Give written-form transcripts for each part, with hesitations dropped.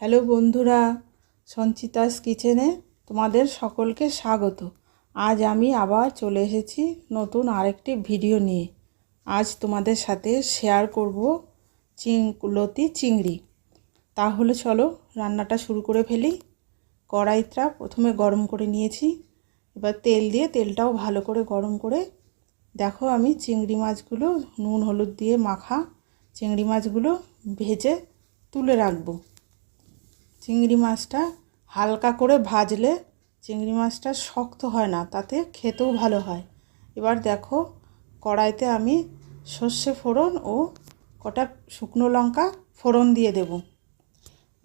Hello বন্ধুরা, সঞ্চিতাস কিচেনে তোমাদের সকলকে স্বাগত। আজ আমি আবার চলে এসেছি নতুন আরেকটি ভিডিও নিয়ে। আজ তোমাদের সাথে শেয়ার করব লতি চিংড়ি। তাহলে চলো রান্নাটা শুরু করে ফেলি। কড়াইটা প্রথমে গরম করে নিয়েছি, এবার তেল দিয়ে তেলটাও ভালো করে গরম করে দেখো আমি চিংড়ি মাছগুলো নুন হলুদ দিয়ে মাখা চিংড়ি মাছগুলো ভেজে তুলে রাখবো। চিংড়ি মাছটা হালকা করে ভাজলে চিংড়ি মাছটা শক্ত হয় না, তাতে খেতেও ভালো হয়। এবার দেখো কড়াইতে আমি সর্ষে ফোড়ন ও কটা শুকনো লঙ্কা ফোড়ন দিয়ে দেব।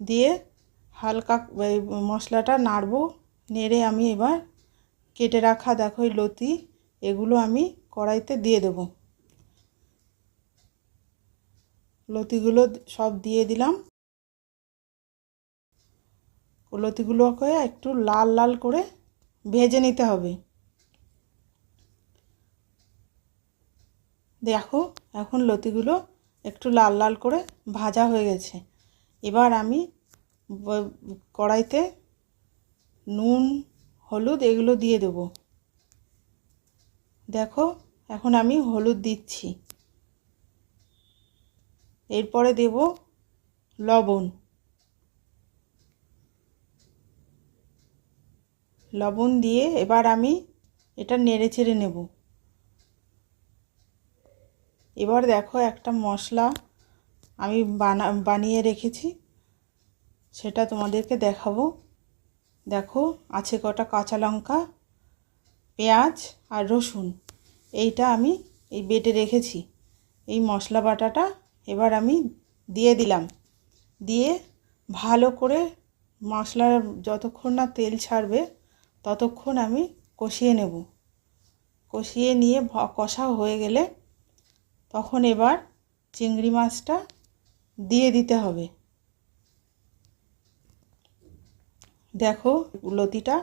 দিয়ে হালকা মশলাটা নাড়বো। নেড়ে আমি এবার কেটে রাখা দেখো এই লতি, এগুলো আমি কড়াইতে দিয়ে দেব। লতিগুলো সব দিয়ে দিলাম। লতিগুলোকে একটু লাল লাল করে ভেজে নিতে হবে। দেখো এখন লতিগুলো একটু লাল লাল করে ভাজা হয়ে গেছে। এবার আমি কড়াইতে নুন হলুদ এগুলো দিয়ে দেব। দেখো এখন আমি হলুদ দিচ্ছি, এরপরে দেব লবণ। লবণ দিয়ে এবার আমি এটা নেড়ে চেড়ে নেব। এবার দেখো একটা মশলা আমি বানিয়ে রেখেছি, সেটা তোমাদেরকে দেখাবো। দেখো আছে কটা কাঁচা লঙ্কা, পেঁয়াজ আর রসুন, এইটা আমি এই বেটে রেখেছি। এই মশলা বাটাটা এবার আমি দিয়ে দিলাম। দিয়ে ভালো করে মশলা যতক্ষণ না তেল ছাড়বে ততক্ষণ আমি কষিয়ে নেব। কষিয়ে নিয়ে কষা হয়ে গেলে তখন এবার চিংড়ি মাছটা দিয়ে দিতে হবে। দেখো লতিটা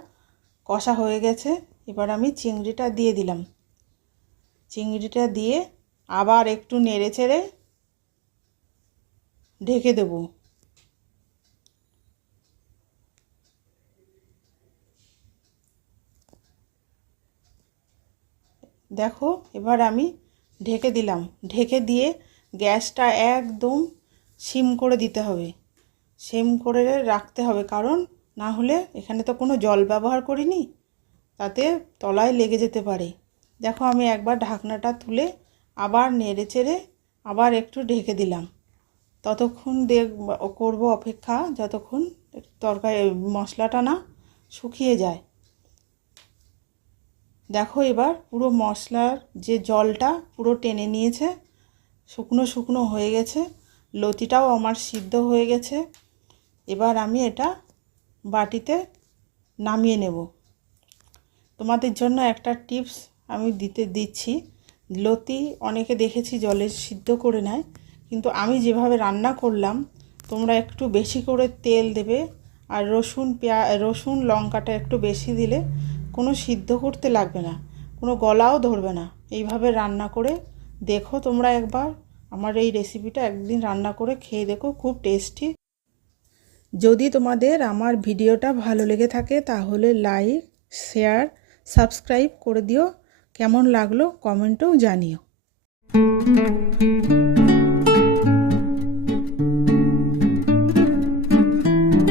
কষা হয়ে গেছে, এবার আমি চিংড়িটা দিয়ে দিলাম। চিংড়িটা দিয়ে আবার একটু নেড়ে চেড়ে ঢেকে দেব। দেখো এবার আমি ঢেকে দিলাম। ঢেকে দিয়ে গ্যাসটা একদম সিম করে দিতে হবে। সিম করে রাখতে হবে, কারণ না হলে এখানে তো কোনো জল ব্যবহার করিনি, তাতে তলায় লেগে যেতে পারে। দেখো আমি একবার ঢাকনাটা তুলে আবার নেড়ে চেড়ে আবার একটু ঢেকে দিলাম। ততক্ষণ করব অপেক্ষা যতক্ষণ তরকারি মশলাটা না শুকিয়ে যায়। দেখো এবার পুরো মশলার যে জলটা পুরো টেনে নিয়েছে, শুকনো শুকনো হয়ে গেছে, লতিটাও আমার সিদ্ধ হয়ে গেছে। এবার আমি এটা বাটিতে নামিয়ে নেব। তোমাদের জন্য একটা টিপস আমি দিচ্ছি। লতি অনেকে দেখেছি জলে সিদ্ধ করে নেয়, কিন্তু আমি যেভাবে রান্না করলাম তোমরা একটু বেশি করে তেল দেবে, আর রসুন লঙ্কাটা একটু বেশি দিলে কোনো সিদ্ধ করতে লাগবে না, কোনো গলাও ধরবে না। এইভাবে রান্না করে দেখো তোমরা একবার। আমার এই রেসিপিটা একদিন রান্না করে খেয়ে দেখো, খুব টেস্টি। যদি তোমাদের আমার ভিডিওটা ভালো লেগে থাকে তাহলে লাইক, শেয়ার, সাবস্ক্রাইব করে দিও। কেমন লাগলো কমেন্টেও জানিও।